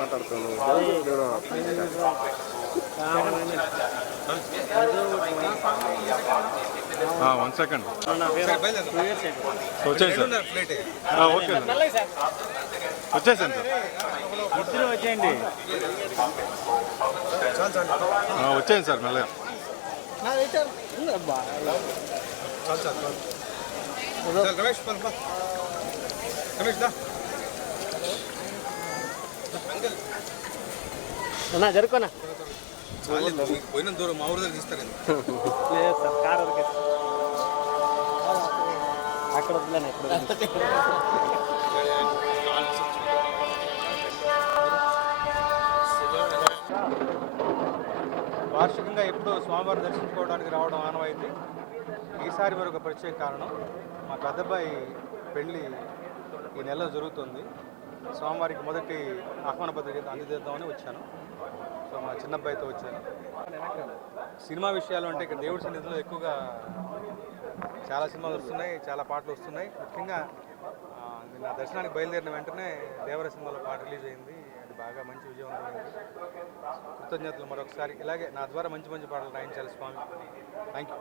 మాట్లాడుతున్నాను. 1 సెకండ్ వచ్చేది sir. Okay వచ్చేసాను సార్. ఇద్దరు వచ్చేయండి. వచ్చేయండి సార్ మెల్లగా. జరుపుకోనా పోయిన దూరం మా ఊరు దగ్గర తీస్తారు. లేదు సార్, కారు వరకే అక్కడ వద్దులేను. ఎక్కడ వార్షికంగా ఎప్పుడూ స్వామివారిని దర్శించుకోవడానికి రావడం ఆనవాయింది. ఈసారి మరొక ప్రత్యేక కారణం, మా పెద్దబ్బాయి పెళ్ళి ఈ నెలలో జరుగుతుంది. స్వామివారికి మొదటి ఆహ్వాన పత్రిక అందజేద్దామని వచ్చాను. సో మా చిన్నబ్బాయితో వచ్చాను. సినిమా విషయాలు అంటే ఇక్కడ దేవుడి సన్నిధిలో ఎక్కువగా చాలా సినిమాలు వస్తున్నాయి, చాలా పాటలు వస్తున్నాయి. ముఖ్యంగా నా దర్శనానికి బయలుదేరిన వెంటనే దేవర సినిమాలో పాట రిలీజ్ అయింది. అది బాగా మంచి విజయవంతమైంది. కృతజ్ఞతలు మరొకసారి. ఇలాగే నా ద్వారా మంచి మంచి పాటలు రాయించాలి స్వామి. Thank you.